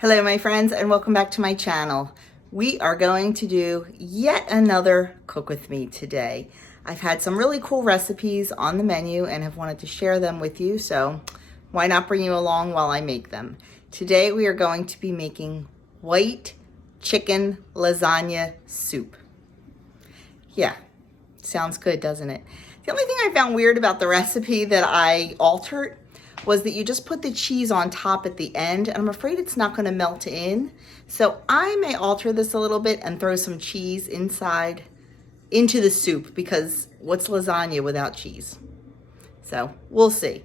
Hello my friends and welcome back to my channel. We are going to do yet another cook with me today. I've had some really cool recipes on the menu and have wanted to share them with you, so why not bring you along while I make them. Today we are going to be making white chicken lasagna soup. Yeah, sounds good, doesn't it? The only thing I found weird about the recipe that I altered was that you just put the cheese on top at the end, and I'm afraid it's not going to melt in. So I may alter this a little bit and throw some cheese inside into the soup, because what's lasagna without cheese? So we'll see.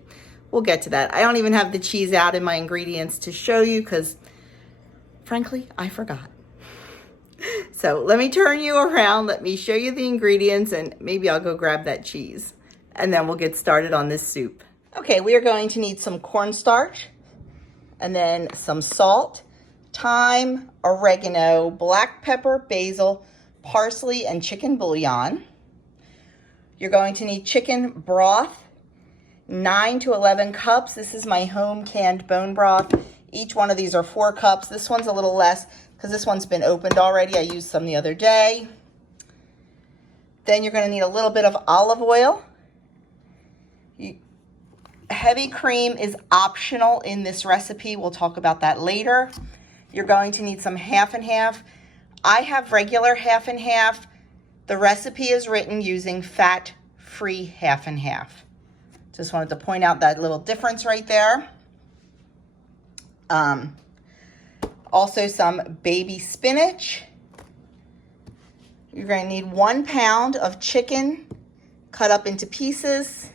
We'll get to that. I don't even have the cheese out in my ingredients to show you because frankly, I forgot. So let me turn you around. Let me show you the ingredients and maybe I'll go grab that cheese and then we'll get started on this soup. Okay, we are going to need some cornstarch and then some salt, thyme, oregano, black pepper, basil, parsley, and chicken bouillon. You're going to need chicken broth, 9 to 11 cups. This is my home canned bone broth. Each one of these are 4 cups. This one's a little less because this one's been opened already. I used some the other day. Then you're going to need a little bit of olive oil. Heavy cream is optional in this recipe. We'll talk about that later. You're going to need some half and half. I have regular half and half. The recipe is written using fat-free half and half. Just wanted to point out that little difference right there. Also some baby spinach. You're going to need 1 pound of chicken cut up into pieces.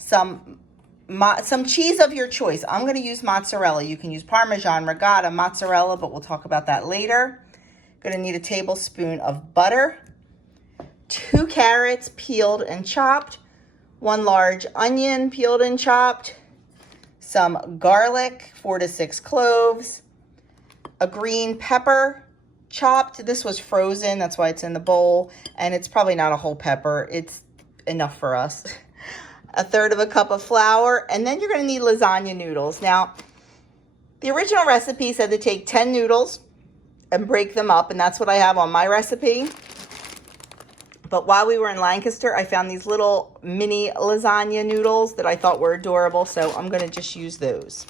Some cheese of your choice. I'm going to use mozzarella. You can use Parmesan, Regatta, mozzarella, but we'll talk about that later. Going to need a tablespoon of butter, 2 carrots peeled and chopped, 1 large onion peeled and chopped, some garlic, 4 to 6 cloves, a green pepper chopped. This was frozen, that's why it's in the bowl, and it's probably not a whole pepper. It's enough for us. 1/3 cup of flour, and then you're going to need lasagna noodles. Now, the original recipe said to take 10 noodles and break them up, and that's what I have on my recipe. But while we were in Lancaster, I found these little mini lasagna noodles that I thought were adorable, so I'm going to just use those.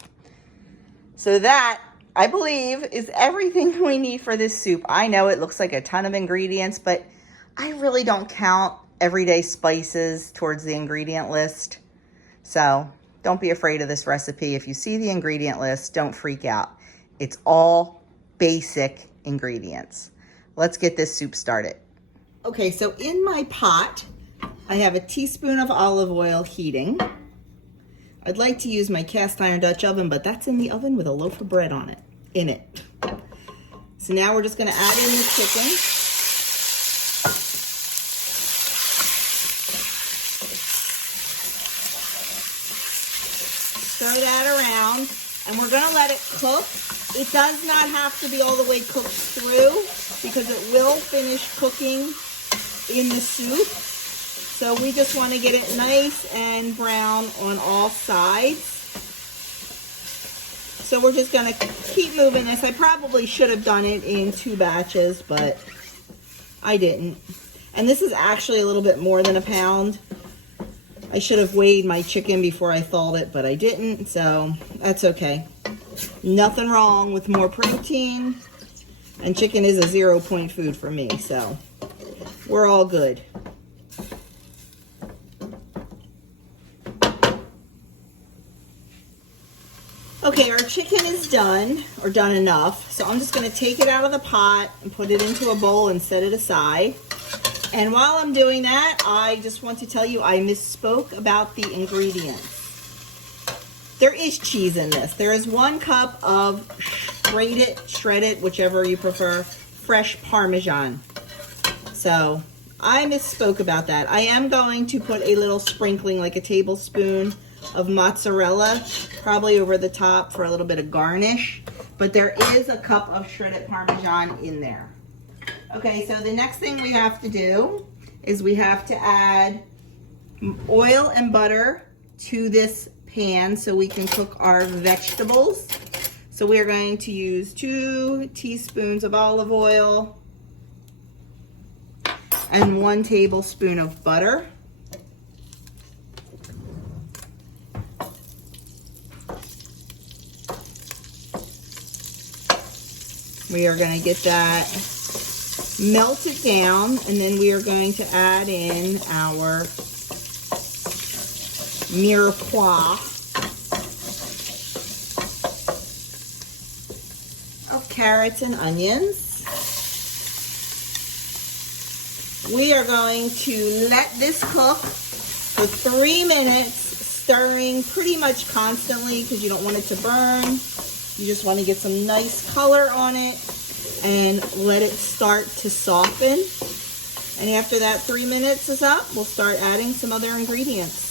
So that, I believe, is everything we need for this soup. I know it looks like a ton of ingredients, but I really don't count everyday spices towards the ingredient list. So don't be afraid of this recipe. If you see the ingredient list, don't freak out. It's all basic ingredients. Let's get this soup started. Okay, so in my pot, I have a teaspoon of olive oil heating. I'd like to use my cast iron Dutch oven, but that's in the oven with a loaf of bread on it, in it. So now we're just gonna add in the chicken. Stir that around, and we're gonna let it cook. It does not have to be all the way cooked through because it will finish cooking in the soup. So we just want to get it nice and brown on all sides. So we're just gonna keep moving this. I probably should have done it in 2 batches, but I didn't. And this is actually a little bit more than a pound. I should have weighed my chicken before I thawed it, but I didn't, so that's okay. Nothing wrong with more protein, and chicken is a 0-point food for me, so we're all good. Okay, our chicken is done, or done enough, so I'm just going to take it out of the pot and put it into a bowl and set it aside. And while I'm doing that, I just want to tell you I misspoke about the ingredients. There is cheese in this. There is 1 cup of shredded, whichever you prefer, fresh Parmesan. So I misspoke about that. I am going to put a little sprinkling, like a tablespoon of mozzarella, probably over the top for a little bit of garnish. But there is a cup of shredded Parmesan in there. Okay, so the next thing we have to do is we have to add oil and butter to this pan so we can cook our vegetables. So we are going to use 2 teaspoons of olive oil and 1 tablespoon of butter. We are going to get that melted down, and then we are going to add in our mirepoix of carrots and onions. We are going to let this cook for 3 minutes, stirring pretty much constantly because you don't want it to burn. You just want to get some nice color on it and let it start to soften. And after that 3 minutes is up, we'll start adding some other ingredients.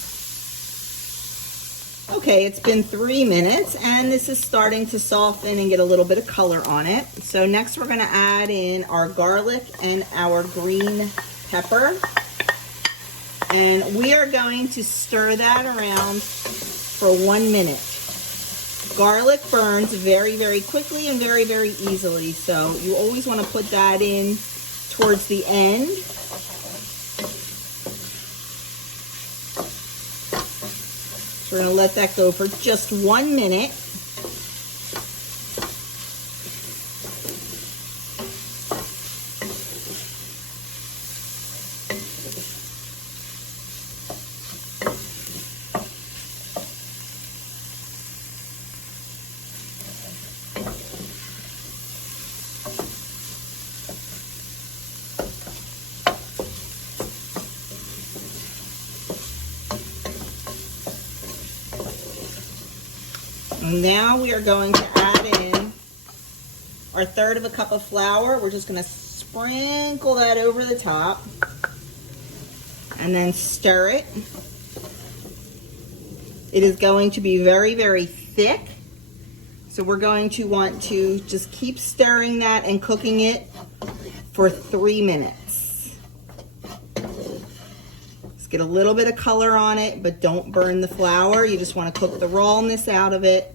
Okay, it's been 3 minutes and this is starting to soften and get a little bit of color on it. So next we're going to add in our garlic and our green pepper. And we are going to stir that around for 1 minute. Garlic burns very, very quickly and very, very easily. So you always want to put that in towards the end. So we're going to let that go for just 1 minute. Now we are going to add in our 1/3 cup of flour. We're just going to sprinkle that over the top and then stir it. It is going to be very, very thick. So we're going to want to just keep stirring that and cooking it for 3 minutes. Let's get a little bit of color on it, but don't burn the flour. You just want to cook the rawness out of it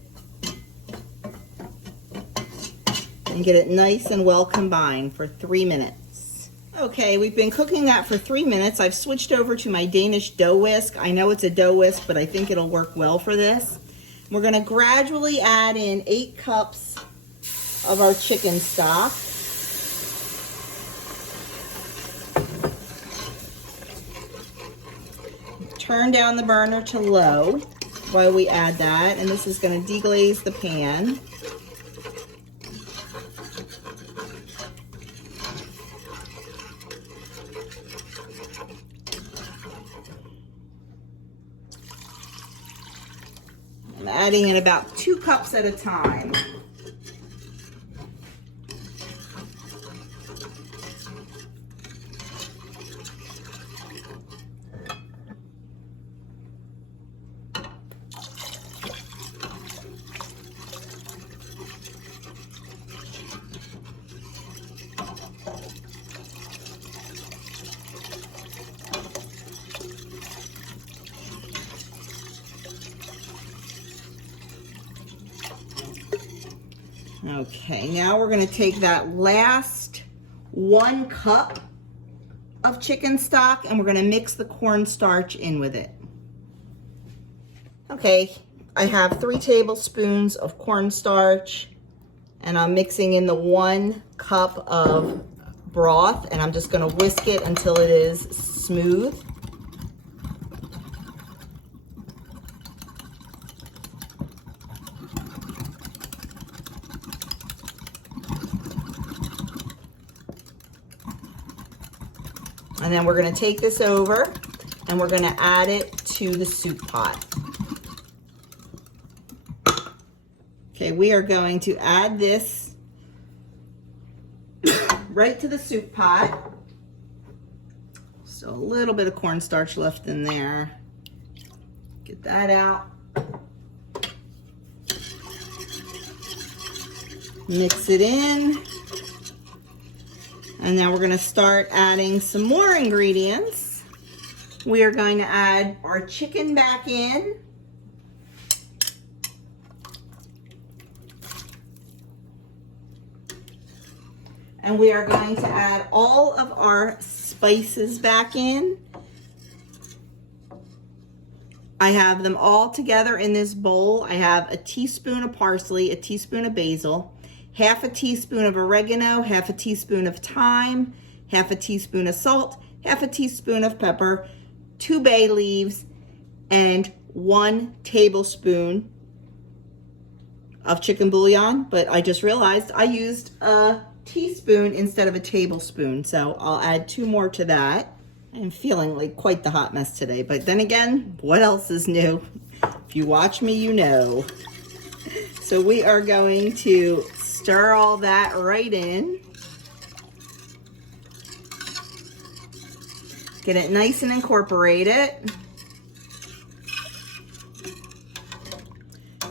and get it nice and well combined for 3 minutes. Okay, we've been cooking that for 3 minutes. I've switched over to my Danish dough whisk. I know it's a dough whisk, but I think it'll work well for this. We're going to gradually add in 8 cups of our chicken stock. Turn down the burner to low while we add that, and this is going to deglaze the pan. I'm adding in about 2 cups at a time. Okay, now we're going to take that last 1 cup of chicken stock and we're going to mix the cornstarch in with it. Okay, I have 3 tablespoons of cornstarch and I'm mixing in the 1 cup of broth, and I'm just going to whisk it until it is smooth. And then we're going to take this over and we're going to add it to the soup pot. Okay, we are going to add this right to the soup pot. So a little bit of cornstarch left in there. Get that out. Mix it in. And now we're going to start adding some more ingredients. We are going to add our chicken back in. And we are going to add all of our spices back in. I have them all together in this bowl. I have a teaspoon of parsley, a teaspoon of basil, half a teaspoon of oregano, half a teaspoon of thyme, half a teaspoon of salt, half a teaspoon of pepper, 2 bay leaves, and 1 tablespoon of chicken bouillon. But I just realized I used a teaspoon instead of a tablespoon, so I'll add 2 more to that. I'm feeling like quite the hot mess today, but then again, what else is new? If you watch me, you know. So we are going to stir all that right in. Get it nice and incorporate it.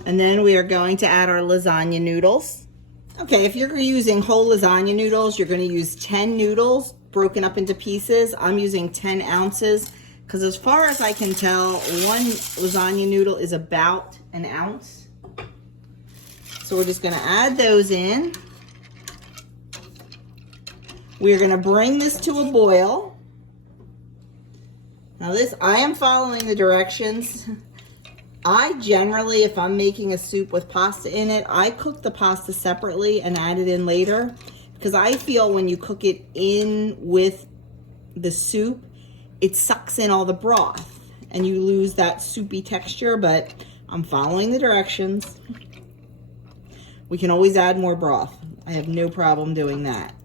And then we are going to add our lasagna noodles. Okay, if you're using whole lasagna noodles, you're going to use 10 noodles broken up into pieces. I'm using 10 ounces because as far as I can tell, 1 lasagna noodle is about an ounce. So we're just going to add those in. We're going to bring this to a boil. Now this, I am following the directions. I generally, if I'm making a soup with pasta in it, I cook the pasta separately and add it in later. Because I feel when you cook it in with the soup, it sucks in all the broth and you lose that soupy texture, but I'm following the directions. We can always add more broth. I have no problem doing that.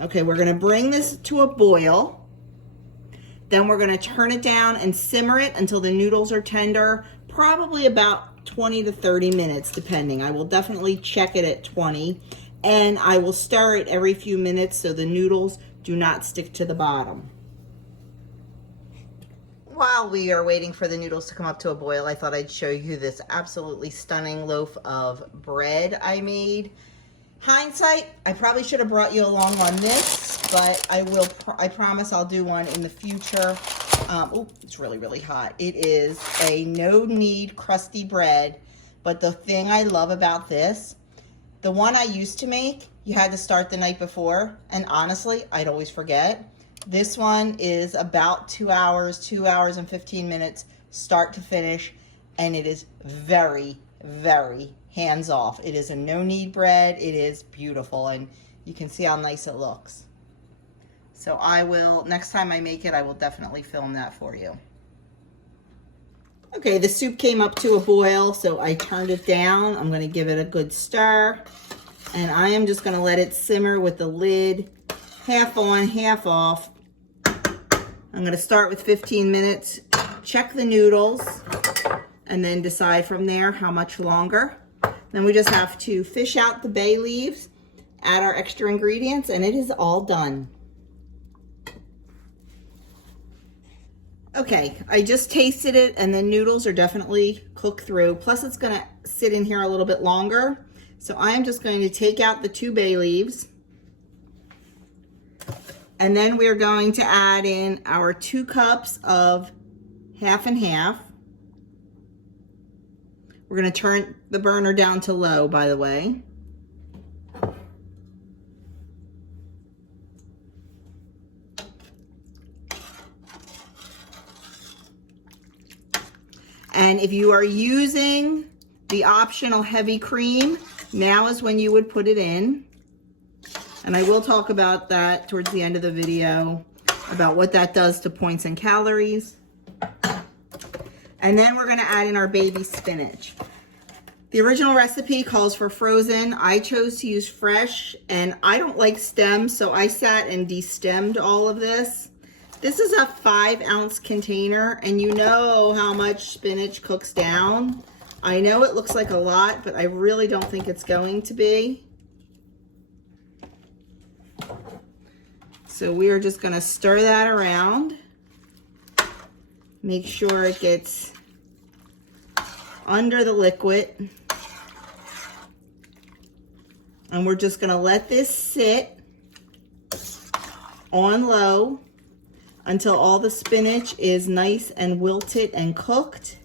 Okay, we're gonna bring this to a boil. Then we're gonna turn it down and simmer it until the noodles are tender, probably about 20 to 30 minutes, depending. I will definitely check it at 20. And I will stir it every few minutes so the noodles do not stick to the bottom. While we are waiting for the noodles to come up to a boil, I thought I'd show you this absolutely stunning loaf of bread I made. Hindsight, I probably should have brought you along on this, but I promise I'll do one in the future. Oh, it's really, really hot. It is a no-knead crusty bread, but the thing I love about this, the one I used to make, you had to start the night before, and honestly, I'd always forget. This one is about 2 hours, 2 hours and 15 minutes, start to finish, and it is very, very hands-off. It is a no-knead bread. It is beautiful, and you can see how nice it looks. So I will, next time I make it, I will definitely film that for you. Okay, the soup came up to a boil, so I turned it down. I'm going to give it a good stir, and I am just going to let it simmer with the lid half on, half off. I'm going to start with 15 minutes, check the noodles, and then decide from there how much longer. Then we just have to fish out the bay leaves, add our extra ingredients, and it is all done. Okay, I just tasted it, and the noodles are definitely cooked through. Plus, it's going to sit in here a little bit longer. So I am just going to take out the 2 bay leaves. And then we're going to add in our 2 cups of half and half. We're going to turn the burner down to low, by the way. And if you are using the optional heavy cream, now is when you would put it in. And I will talk about that towards the end of the video, about what that does to points and calories. And then we're going to add in our baby spinach. The original recipe calls for frozen. I chose to use fresh, and I don't like stems, so I sat and de-stemmed all of this. This is a 5-ounce container, and you know how much spinach cooks down. I know it looks like a lot, but I really don't think it's going to be. So we are just going to stir that around. Make sure it gets under the liquid. And we're just going to let this sit on low until all the spinach is nice and wilted and cooked.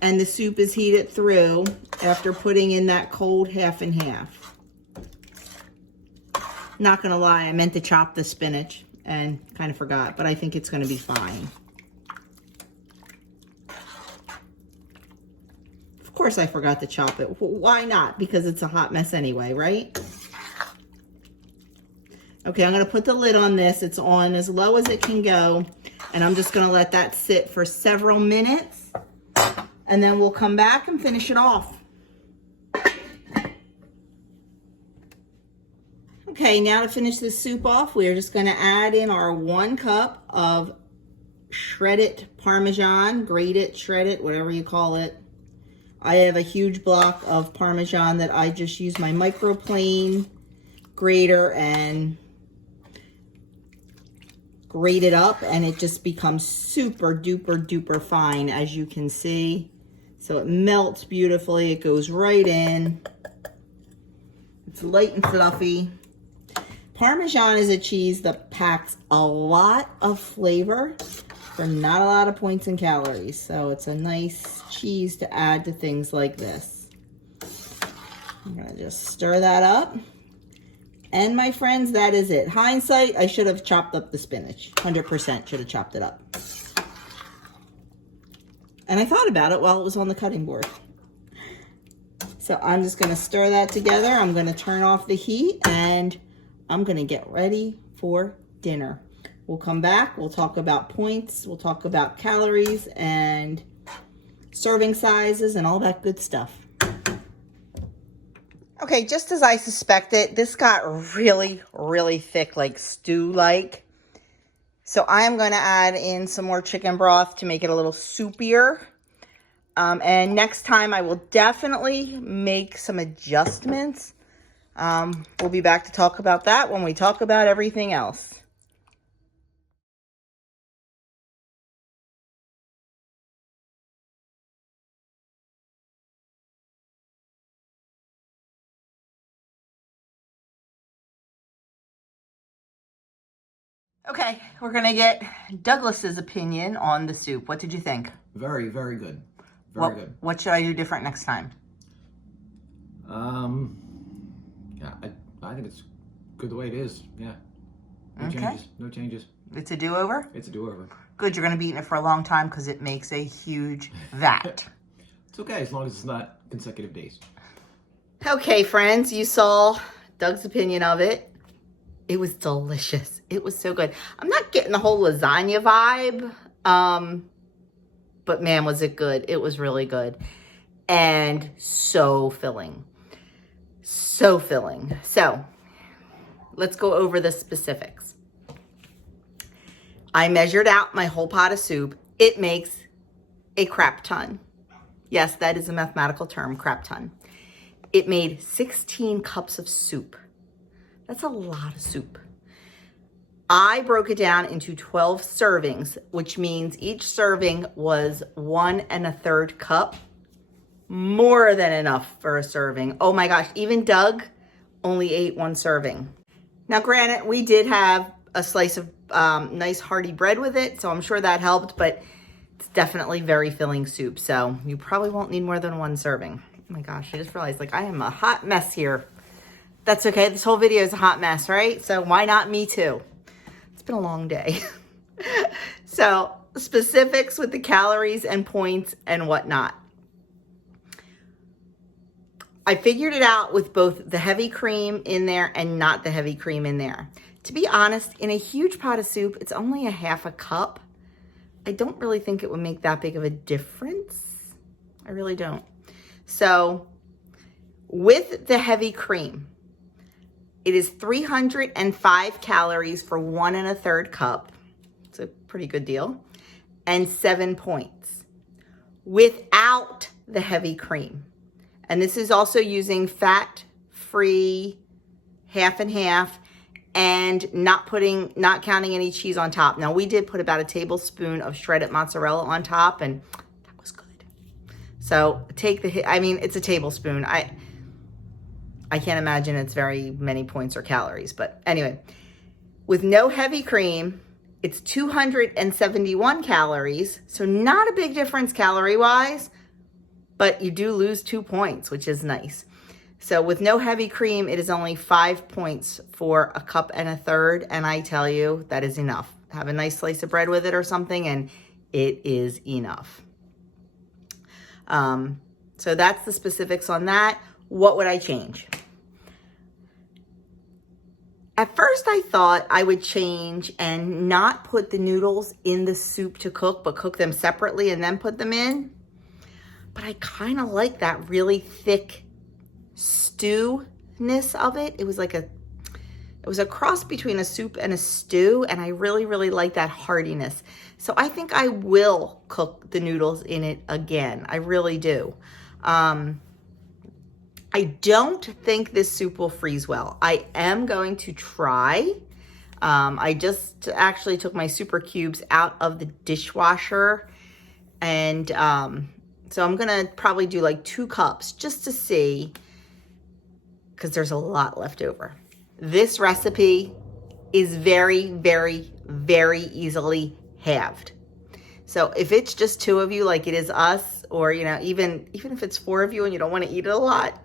And the soup is heated through after putting in that cold half and half. Not gonna lie, I meant to chop the spinach and kind of forgot, but I think it's gonna be fine. Of course I forgot to chop it. Why not? Because it's a hot mess anyway, right? Okay, I'm gonna put the lid on this. It's on as low as it can go, and I'm just gonna let that sit for several minutes, and then we'll come back and finish it off. Okay, now to finish this soup off, we are just gonna add in our 1 cup of shredded Parmesan, grated, shredded, whatever you call it. I have a huge block of Parmesan that I just use my microplane grater and grate it up, and it just becomes super duper duper fine, as you can see. So it melts beautifully, it goes right in. It's light and fluffy. Parmesan is a cheese that packs a lot of flavor for not a lot of points and calories. So it's a nice cheese to add to things like this. I'm gonna just stir that up. And my friends, that is it. Hindsight, I should have chopped up the spinach. 100% should have chopped it up. And I thought about it while it was on the cutting board. So I'm just gonna stir that together. I'm gonna turn off the heat and I'm gonna get ready for dinner. We'll come back, we'll talk about points, we'll talk about calories and serving sizes and all that good stuff. Okay, just as I suspected, this got really, really thick, like stew-like. So I am gonna add in some more chicken broth to make it a little soupier. And next time I will definitely make some adjustments. We'll be back to talk about that when we talk about everything else. Okay, we're gonna get Douglas's opinion on the soup. What did you think? Very, very good. Very good. What should I do different next time? Yeah, I think it's good the way it is. Yeah. No Okay. changes. No changes. It's a do-over? It's a do-over. Good, you're gonna be eating it for a long time because it makes a huge vat. It's okay as long as it's not consecutive days. Okay, friends, you saw Doug's opinion of it. It was delicious. It was so good. I'm not getting the whole lasagna vibe, but man, was it good. It was really good. And so filling. So filling. So, let's go over the specifics. I measured out my whole pot of soup. It makes a crap ton. Yes, that is a mathematical term, crap ton. It made 16 cups of soup. That's a lot of soup. I broke it down into 12 servings, which means each serving was 1 1/3 cup. More than enough for a serving. Oh my gosh, even Doug only ate 1 serving. Now granted, we did have a slice of nice hearty bread with it, so I'm sure that helped, but it's definitely very filling soup, so you probably won't need more than 1 serving. Oh my gosh, I just realized, like, I am a hot mess here. That's okay, this whole video is a hot mess, right? So why not me too? It's been a long day. So, specifics with the calories and points and whatnot. I figured it out with both the heavy cream in there and not the heavy cream in there. To be honest, in a huge pot of soup, it's only a 1/2 cup. I don't really think it would make that big of a difference. I really don't. So, with the heavy cream, it is 305 calories for 1 1/3 cup. It's a pretty good deal. And 7 points. Without the heavy cream. And this is also using fat-free, half and half, and not counting any cheese on top. Now, we did put about a tablespoon of shredded mozzarella on top, and that was good. So take the hit. I mean, it's a tablespoon. I can't imagine it's very many points or calories. But anyway, with no heavy cream, it's 271 calories. So not a big difference calorie-wise, but you do lose 2 points, which is nice. So with no heavy cream, it is only 5 points for a cup and a third. And I tell you, that is enough. Have a nice slice of bread with it or something, and it is enough. So that's the specifics on that. What would I change? At first I thought I would change and not put the noodles in the soup to cook, but cook them separately and then put them in. But I kind of like that really thick stew-ness of it. It was a cross between a soup and a stew, and I really, really like that heartiness. So I think I will cook the noodles in it again. I really do. I don't think this soup will freeze well. I am going to try. I just actually took my super cubes out of the dishwasher, and so I'm gonna probably do like 2 cups just to see, because there's a lot left over. This recipe is very, very, very easily halved. So if it's just 2 of you like it is us, or you know, even if it's 4 of you and you don't want to eat it a lot,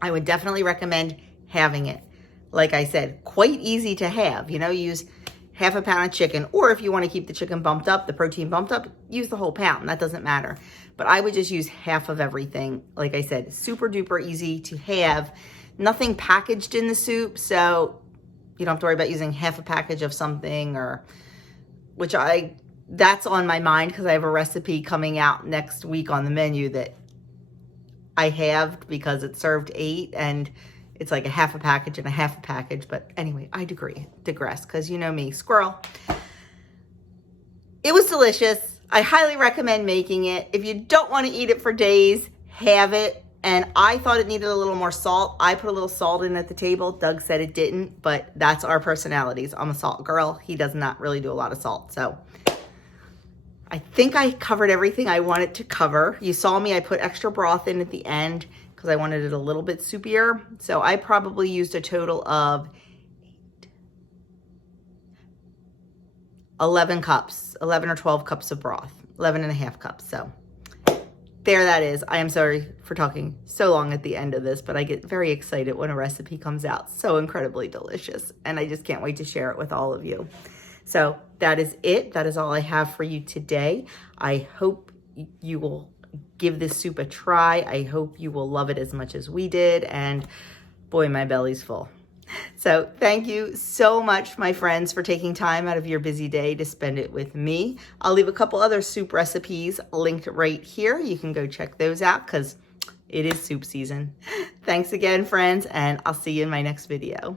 I would definitely recommend halving it. Like I said, quite easy to have. You know, use half a pound of chicken, or if you want to keep the chicken bumped up, the protein bumped up, use the whole pound. That doesn't matter. But I would just use half of everything. Like I said, super duper easy to have. Nothing packaged in the soup, so you don't have to worry about using half a package of something, or that's on my mind because I have a recipe coming out next week on the menu that I halved because it served 8, and it's like a half a package and a half a package. But anyway, I digress because you know me, squirrel. It was delicious. I highly recommend making it. If you don't want to eat it for days, have it. And I thought it needed a little more salt. I put a little salt in at the table. Doug said it didn't, but that's our personalities. I'm a salt girl. He does not really do a lot of salt. So I think I covered everything I wanted to cover. You saw me, I put extra broth in at the end because I wanted it a little bit soupier. So I probably used a total of 11 cups, 11 or 12 cups of broth, 11 and a half cups. So there that is. I am sorry for talking so long at the end of this, but I get very excited when a recipe comes out so incredibly delicious, and I just can't wait to share it with all of you. So that is it. That is all I have for you today. I hope you will give this soup a try. I hope you will love it as much as we did, and boy, my belly's full. So thank you so much, my friends, for taking time out of your busy day to spend it with me. I'll leave a couple other soup recipes linked right here. You can go check those out because it is soup season. Thanks again, friends, and I'll see you in my next video.